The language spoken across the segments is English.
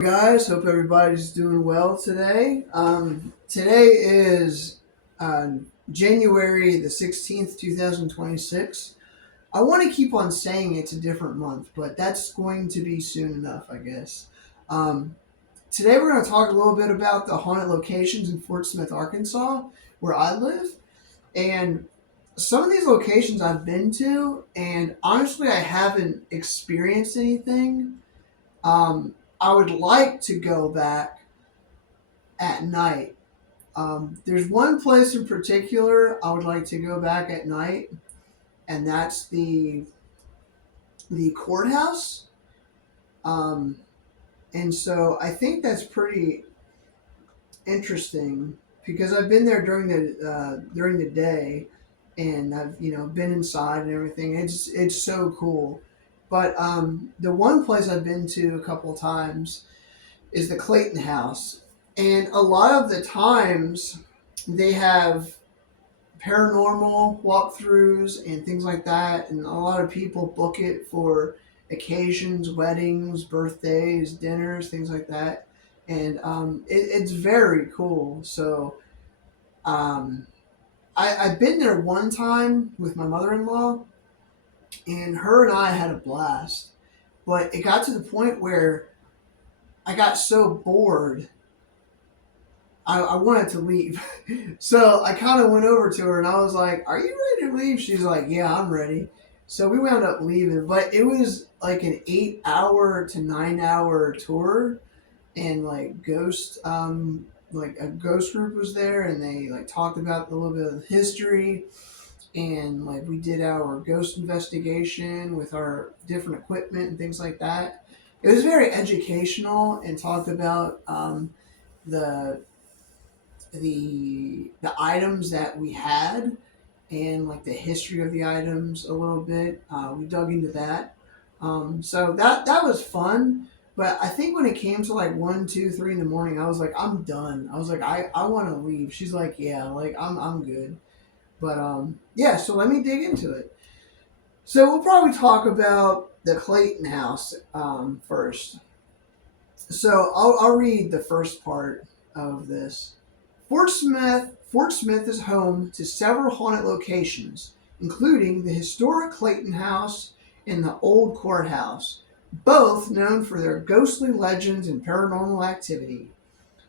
Guys, hope everybody's doing well today. Today is January the 16th, 2026. I want to keep on saying it's a different month, but that's going to be soon enough, I guess. Um, Today we're going to talk a little bit about the haunted locations in Fort Smith, Arkansas, where I live. And some of these locations I've been to, and honestly, I haven't experienced anything. I would like to go back at night. There's one place in particular I would like to go back at night, and that's the courthouse. Um, and so I think that's pretty interesting because I've been there during the day, and I've been inside and everything. It's so cool. But the one place I've been to a couple of times is the Clayton House, and a lot of the times they have paranormal walkthroughs and things like that, and a lot of people book it for occasions, weddings, birthdays, dinners, things like that, and it's very cool. So um, I've been there one time with my mother-in-law, and her and I had a blast, but it got to the point where I got so bored I wanted to leave. So I kind of went over to her and I was like, "Are you ready to leave?" She's like, "Yeah, I'm ready." So we wound up leaving, but it was like an 8 hour to 9 hour tour, and like a ghost group was there, and they like talked about a little bit of the history, and like we did our ghost investigation with our different equipment and things like that. It was very educational and talked about the the items that we had and like the history of the items a little bit. We dug into that, so that was fun. But I think when it came to like 1, 2, 3 in the morning, I was like, I'm done. I was like, I want to leave. She's like, yeah, like I'm good. But yeah. So let me dig into it. So we'll probably talk about the Clayton House first. So I'll read the first part of this. Fort Smith is home to several haunted locations, including the historic Clayton House and the Old Courthouse, both known for their ghostly legends and paranormal activity.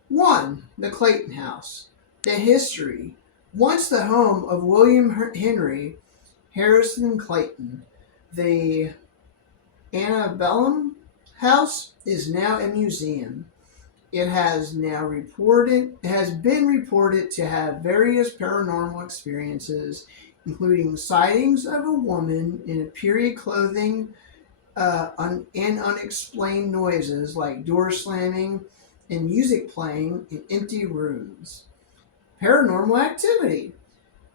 1. The Clayton House. The history. Once the home of William Henry Harrison Clayton, the Antebellum House is now a museum. It has been reported to have various paranormal experiences, including sightings of a woman in a period clothing and unexplained noises like door slamming and music playing in empty rooms. Paranormal activity.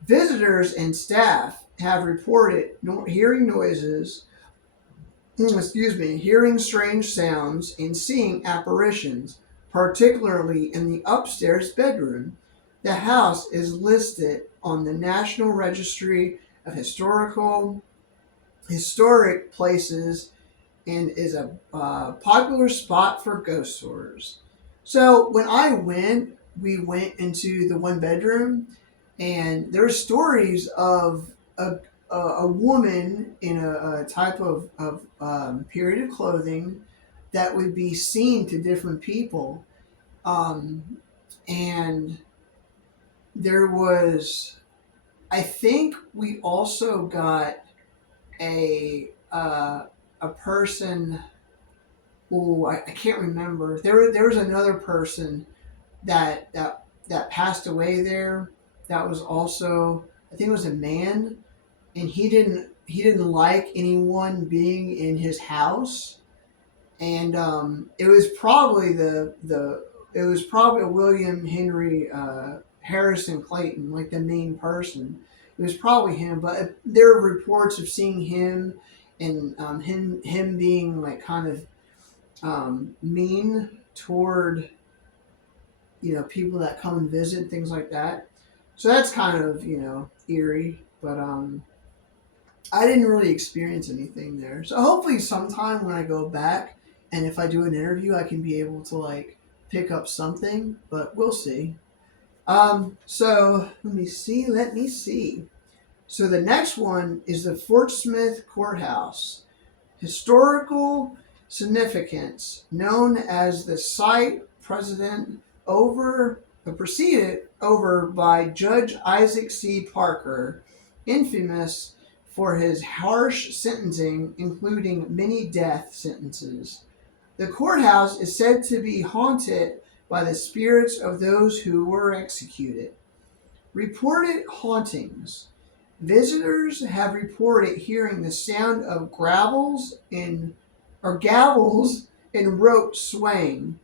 Visitors and staff have reported hearing noises, hearing strange sounds and seeing apparitions, particularly in the upstairs bedroom. The house is listed on the National Registry of Historic Places and is a popular spot for ghost tours. So when I went, we went into the one bedroom, and there's stories of a woman in a type of period of clothing that would be seen to different people. Um, and there was, I think we also got a person. Oh, I can't remember. There was another person that passed away there. That was also, I think it was a man, and he didn't like anyone being in his house, and it was probably it was probably William Henry Harrison Clayton, like the main person. It was probably him, but there are reports of seeing him and him being like kind of mean toward people that come and visit, things like that. So that's kind of eerie, but I didn't really experience anything there. So hopefully sometime when I go back, and if I do an interview, I can be able to like pick up something, but we'll see. So let me see. Let me see. So the next one is the Fort Smith Courthouse. Historical significance, known as the site preceded over by Judge Isaac C. Parker, infamous for his harsh sentencing, including many death sentences. The courthouse is said to be haunted by the spirits of those who were executed. Reported hauntings. Visitors have reported hearing the sound of gavels and rope swaying,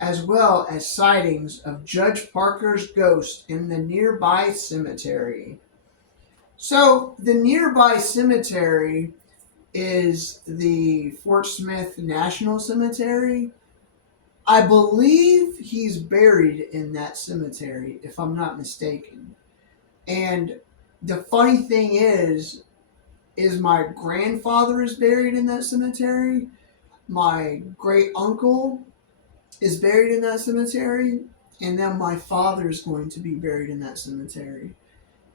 as well as sightings of Judge Parker's ghost in the nearby cemetery. So the nearby cemetery is the Fort Smith National Cemetery. I believe he's buried in that cemetery, if I'm not mistaken. And the funny thing is my grandfather is buried in that cemetery. My great uncle is buried in that cemetery, and then my father is going to be buried in that cemetery.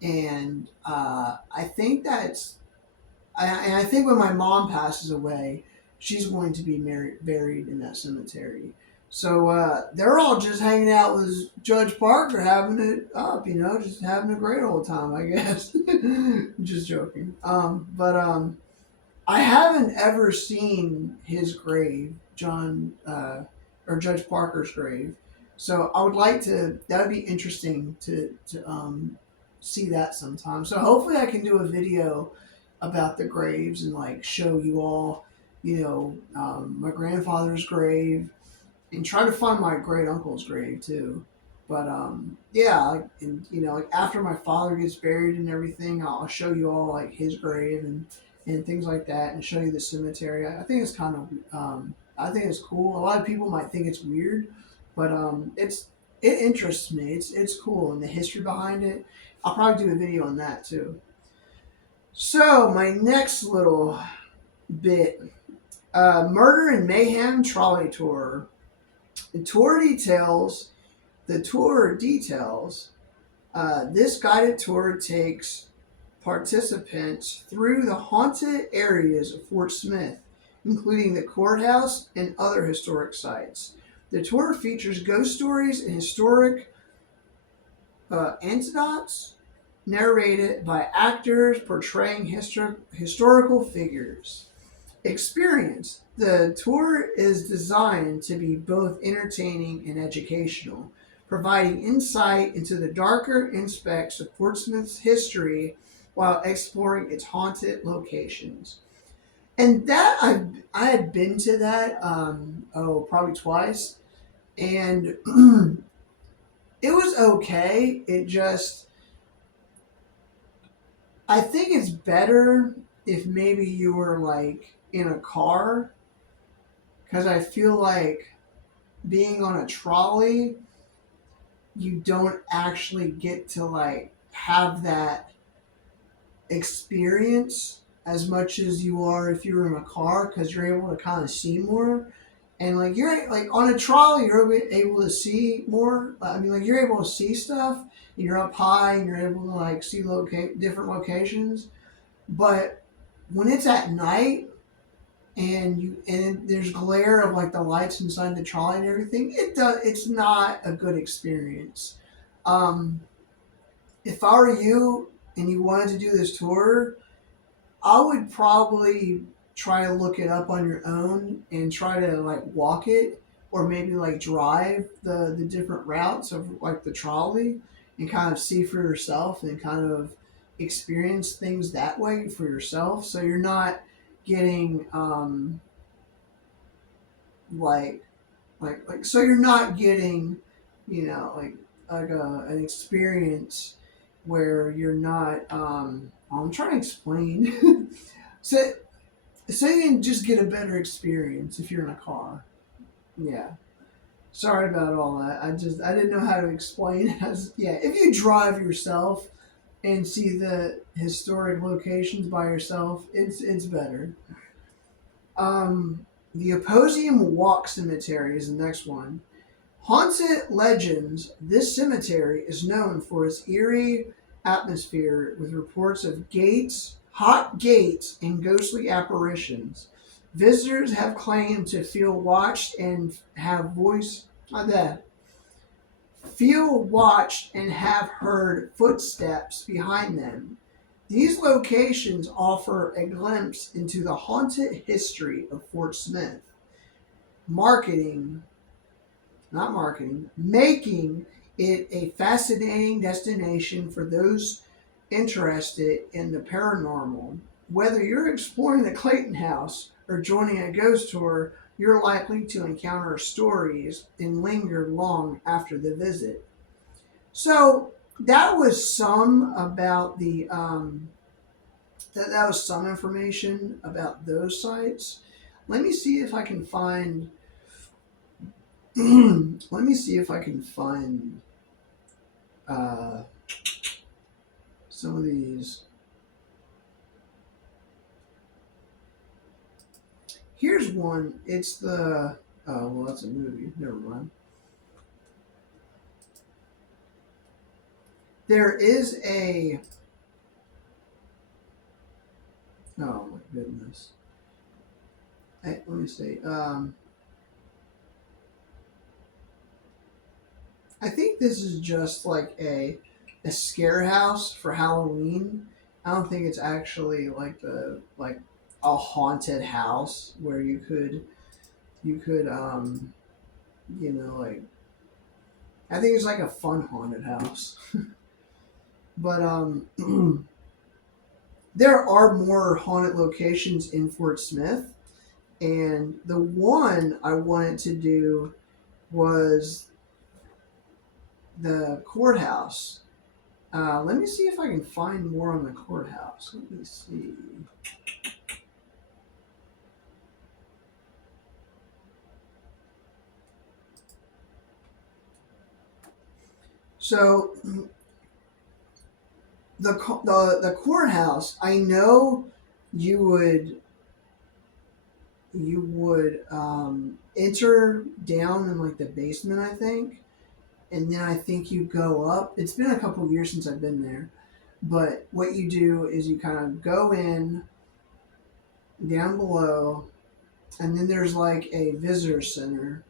And I think I think when my mom passes away, she's going to be buried in that cemetery. So they're all just hanging out with Judge Parker, having it up, just having a great old time, I guess. Just joking. But I haven't ever seen his grave, or Judge Parker's grave. So I would like to. That would be interesting to see that sometime. So hopefully I can do a video about the graves and like show you all, my grandfather's grave and try to find my great uncle's grave too. But yeah, and like after my father gets buried and everything, I'll show you all like his grave and things like that, and show you the cemetery. I think it's kind of I think it's cool. A lot of people might think it's weird, but it interests me. It's cool, and the history behind it. I'll probably do a video on that too. So my next little bit, Murder and Mayhem Trolley Tour. The tour details. The tour details. This guided tour takes participants through the haunted areas of Fort Smith, including the courthouse and other historic sites. The tour features ghost stories and historic anecdotes narrated by actors portraying historical figures. Experience. The tour is designed to be both entertaining and educational, providing insight into the darker aspects of Portsmouth's history while exploring its haunted locations. And that I had been to that probably twice, and it was okay. It just I think it's better if maybe you were like in a car, because I feel like being on a trolley, you don't actually get to like have that experience as much as you are if you're in a car, because you're able to kind of see more. And like you're like on a trolley, you're able to see more. I mean, like you're able to see stuff, and you're up high, and you're able to like see different locations. But when it's at night and there's glare of like the lights inside the trolley and everything, it's not a good experience. Um, if I were you and you wanted to do this tour, I would probably try to look it up on your own and try to like walk it, or maybe like drive the different routes of like the trolley and kind of see for yourself and kind of experience things that way for yourself, so you're not getting like so you're not getting an experience where you're not I'm trying to explain. so so you can just get a better experience if you're in a car. Yeah. Sorry about all that. I didn't know how to explain. As yeah, if you drive yourself and see the historic locations by yourself, it's better. Um, The Opposium Walk Cemetery is the next one. Haunted legends, this cemetery is known for its eerie atmosphere with reports of hot gates, and ghostly apparitions. Visitors have claimed to feel watched and have voice that feel watched and have heard footsteps behind them. These locations offer a glimpse into the haunted history of Fort Smith, marketing not marketing, making it a fascinating destination for those interested in the paranormal. Whether you're exploring the Clayton House or joining a ghost tour, you're likely to encounter stories and linger long after the visit. So that was some about that was some information about those sites. Let me see if I can find let me see if I can find uh, some of these. Here's one. It's the. Oh, well, that's a movie. Never mind. There is a. Oh, my goodness. Let me see. I think this is just like a scare house for Halloween. I don't think it's actually like a haunted house where you could like I think it's like a fun haunted house. But there are more haunted locations in Fort Smith, and the one I wanted to do was the courthouse. Let me see if I can find more on the courthouse. Let me see. So the courthouse, I know you would enter down in like the basement, I think, and then I think you go up. It's been a couple of years since I've been there, but what you do is you kind of go in down below, and then there's like a visitor center.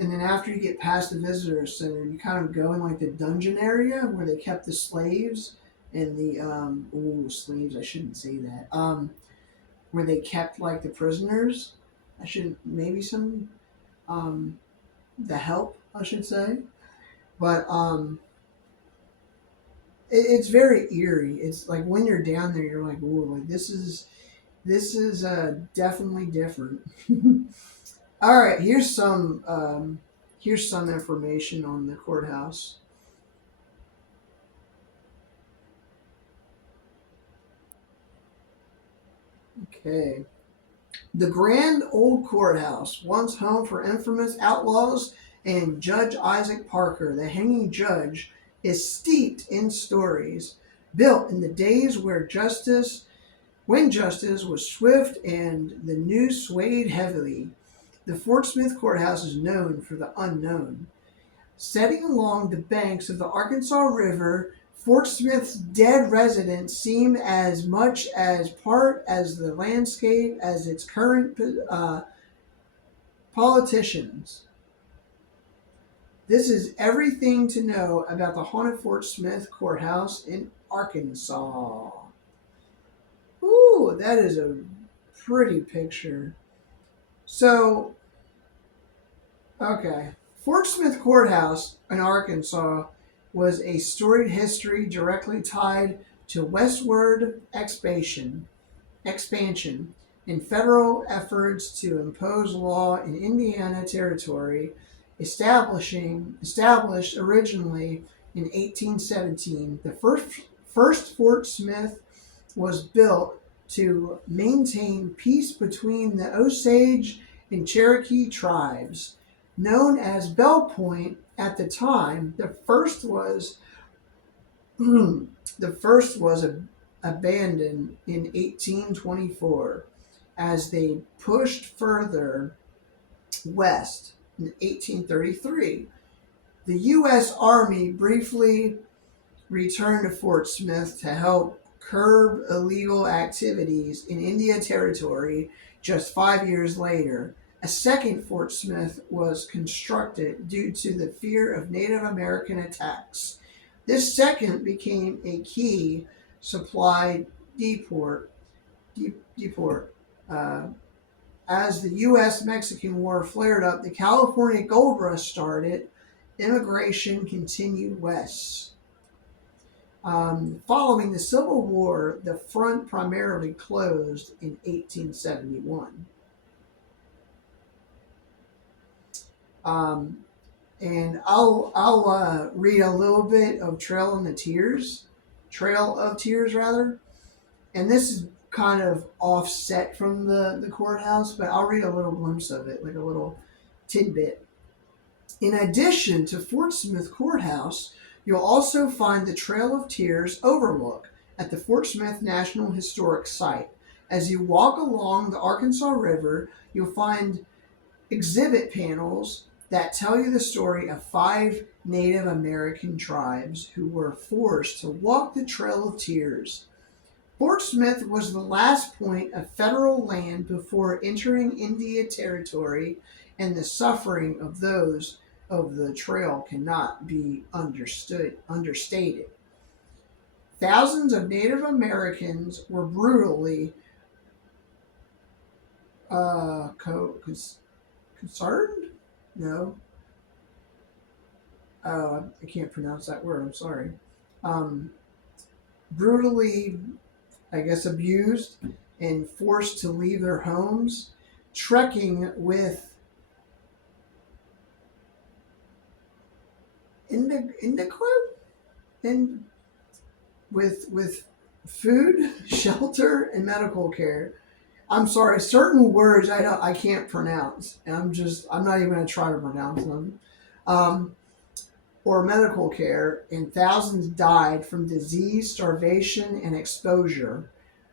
And then after you get past the visitor center, you kind of go in like the dungeon area where they kept the slaves and the slaves. I shouldn't say that. Where they kept like the prisoners. I should maybe some um the help, I should say. But it's very eerie. It's like when you're down there, you're like, ooh, like this is definitely different. All right, here's some information on the courthouse. Okay. The Grand Old Courthouse, once home for infamous outlaws and Judge Isaac Parker, the hanging judge, is steeped in stories built in the days when justice was swift and the news swayed heavily. The Fort Smith Courthouse is known for the unknown. Setting along the banks of the Arkansas River, Fort Smith's dead residents seem as much as part as the landscape as its current politicians. This is everything to know about the haunted Fort Smith Courthouse in Arkansas. Ooh, that is a pretty picture. So, okay. Fort Smith Courthouse in Arkansas was a storied history directly tied to westward expansion and federal efforts to impose law in Indiana Territory, established originally in 1817. The first Fort Smith was built to maintain peace between the Osage and Cherokee tribes. Known as Bell Point at the time, the first was abandoned in 1824. as they pushed further west in 1833. The U.S. Army briefly returned to Fort Smith to help curb illegal activities in Indian Territory. Just 5 years later, a second Fort Smith was constructed due to the fear of Native American attacks. This second became a key supply depot. Uh, as the U.S.-Mexican War flared up, the California Gold Rush started. Immigration continued west. Following the Civil War, the front primarily closed in 1871. Um, and I'll read a little bit of Trail of Tears rather, and this is kind of offset from the courthouse, but I'll read a little glimpse of it, like a little tidbit. In addition to Fort Smith Courthouse, you'll also find the Trail of Tears overlook at the Fort Smith National Historic Site. As you walk along the Arkansas River, you'll find exhibit panels that tell you the story of 5 Native American tribes who were forced to walk the Trail of Tears. Fort Smith was the last point of federal land before entering Indian Territory, and the suffering of those of the trail cannot be understated. Thousands of Native Americans were brutally concerned? No. I can't pronounce that word. I'm sorry. Um, Brutally, I guess, abused and forced to leave their homes, trekking with and with food, shelter, and medical care. I'm sorry, certain words I can't pronounce, and I'm not even going to try to pronounce them. Um, or medical care, and thousands died from disease, starvation, and exposure.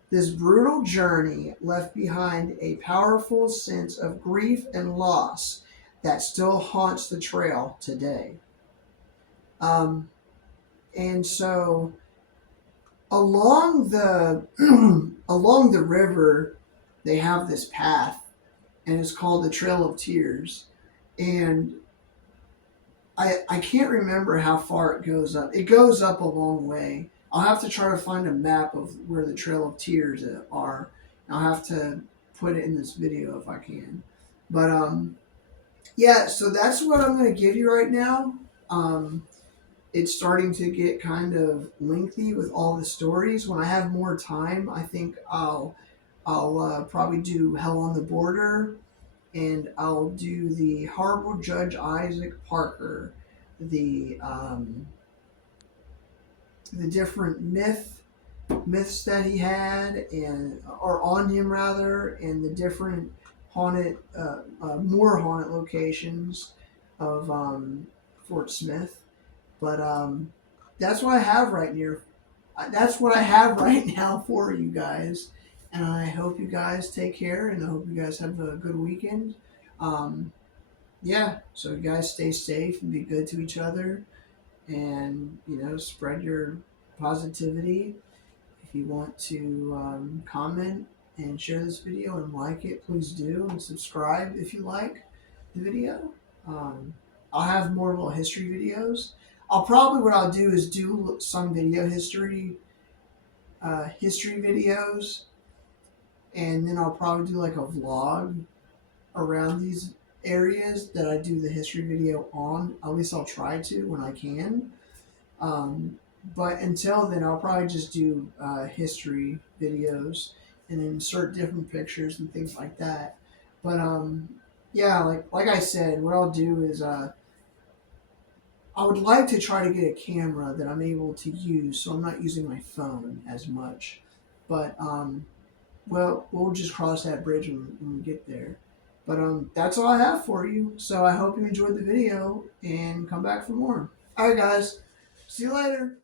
This brutal journey left behind a powerful sense of grief and loss that still haunts the trail today. Um, and so along the along the river, they have this path, and it's called the Trail of Tears. And I can't remember how far it goes up. It goes up a long way. I'll have to try to find a map of where the Trail of Tears are. I'll have to put it in this video if I can. But yeah, so that's what I'm going to give you right now. It's starting to get kind of lengthy with all the stories. When I have more time, I think I'll probably do Hell on the Border, and I'll do the Horrible Judge Isaac Parker, the different myths that he had, and or on him rather, and the different haunted, more haunted locations of Fort Smith. But that's what I have right here. That's what I have right now for you guys. And I hope you guys take care, and I hope you guys have a good weekend. Um, yeah, so you guys stay safe and be good to each other, and spread your positivity. If you want to comment and share this video and like it, please do, and subscribe if you like the video. Um, I'll have more little history videos. What I'll do is do some history videos, and then I'll probably do like a vlog around these areas that I do the history video on. At least I'll try to when I can. But until then, I'll probably just do history videos and insert different pictures and things like that. But yeah, like I said, what I'll do is I would like to try to get a camera that I'm able to use, so I'm not using my phone as much. But well, we'll just cross that bridge when we get there. But that's all I have for you. So I hope you enjoyed the video and come back for more. All right, guys. See you later.